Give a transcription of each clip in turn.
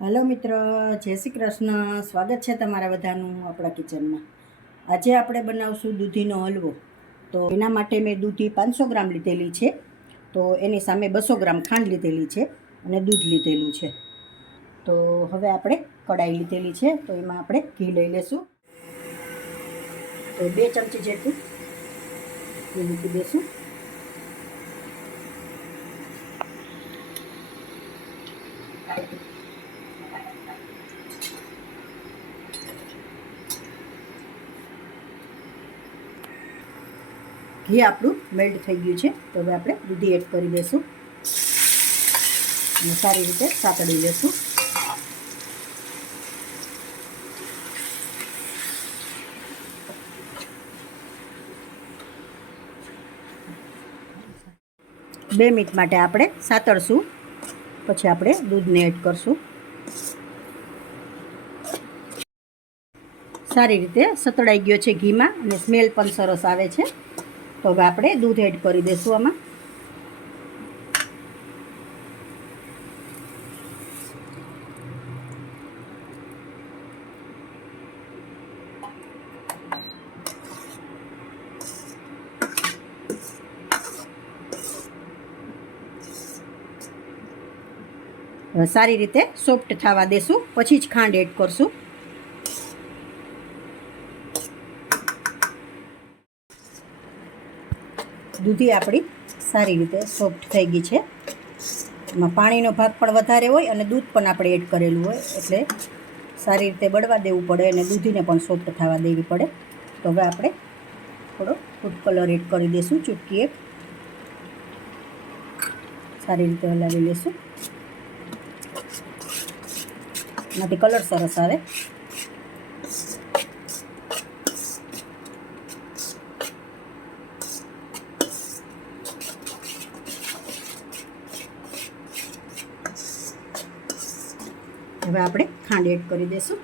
Hello मित्र, जय श्री कृष्ण। स्वागत है तमारा बधानुं आपणा किचन में। आज आपणे बनावशुं दूधीनो हलवो। तो एना माटे मैं दूधी 500 ग्राम लीधेली छे, तो एनी सामे 200 ग्राम खांड लीधेली छे अने दूध लीधेलुं छे। तो हवे आपणे कढ़ाई लीधेली छे, तो एमां आपणे घी लई लेशुं। तो 2 चमची जेटલું घी મૂકી દેશું। घी આપણું મેલ્ટ થઈ ગયું છે, તો હવે આપણે દૂધી એડ કરી દઈશું અને સારી રીતે સાતળી લેશું। બે મિનિટ માટે આપણે સાતળશું, પછી આપણે દૂધને એડ કરશું। સારી રીતે સતળાઈ ગયો છે ઘીમાં અને સ્મેલ પણ સરસ આવે છે। તો હવે આપણે દૂધ એડ કરી દઈશું આમાં। સારી રીતે સોફ્ટ થવા દેશું, પછી જ ખાંડ એડ કરશું। દૂધી આપણી સારી રીતે સોફ્ટ થઈ ગઈ છે। એમાં પાણીનો ભાગ પણ વધારે હોય અને દૂધ પણ આપણે એડ કરેલું હોય, એટલે સારી રીતે બળવા દેવું પડે અને દૂધીને પણ સોફ્ટ થવા દેવી પડે। તો હવે આપણે થોડો ફૂડ કલર એડ કરી દઈશું, ચૂટકી એક। સારી રીતે હલાવી લઈશું, એનાથી કલર સરસ આવે। હવે આપણે ખાંડ એડ કરી દઈશું।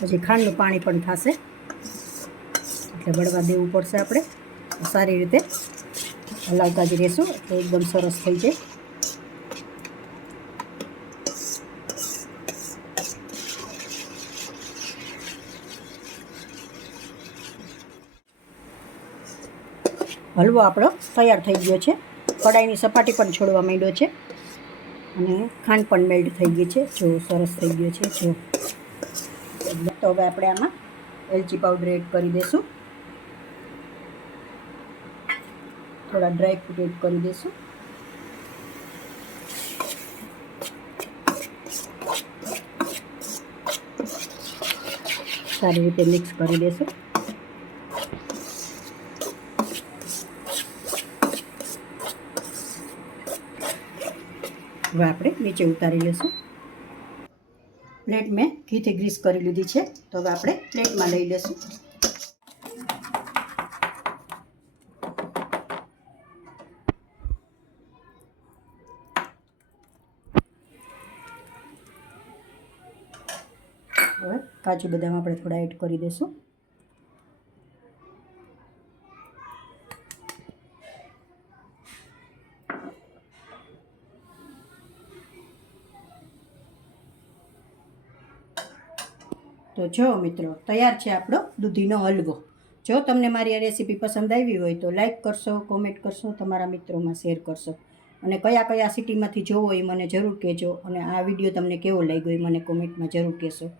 પછી ખાંડનું પાણી પણ થશે, એટલે બળવા દેવું પડશે આપણે। સારી રીતે હલાવતા જ રહેશું એટલે એકદમ સરસ થઈ જાય। હલવો આપણો તૈયાર થઈ ગયો છે। કડાઈની સપાટી પણ છોડવા માંડ્યો છે અને ખાંડ પણ મેલ્ટ થઈ ગઈ છે। જો સરસ થઈ ગયો છે જો। તો હવે આપણે આમાં એલચી પાવડર એડ કરી દઈશું, થોડા ડ્રાય ફ્રૂટ એડ કરી દઈશું। સારી રીતે મિક્સ કરી દઈશું। હવે આપણે નીચે ઉતારી લઈશું। પ્લેટ મેં ઘીથી ગ્રીસ કરી લીધી છે, તો હવે આપણે પ્લેટમાં લઈ લઈશું। હવે કાજુ બદામ આપણે થોડા એડ કરી દઈશું। તો જો મિત્રો, તૈયાર છે આપણો દૂધીનો હલવો। જો તમને મારી આ રેસીપી પસંદ આવી હોય તો લાઈક કરશો, કોમેન્ટ કરશો, તમારા મિત્રોમાં શેર કરશો અને કયા કયા સિટીમાંથી જોવો એ મને જરૂર કહેજો અને આ વિડીયો તમને કેવો લાગ્યો એ મને કોમેન્ટમાં જરૂર કહેશો।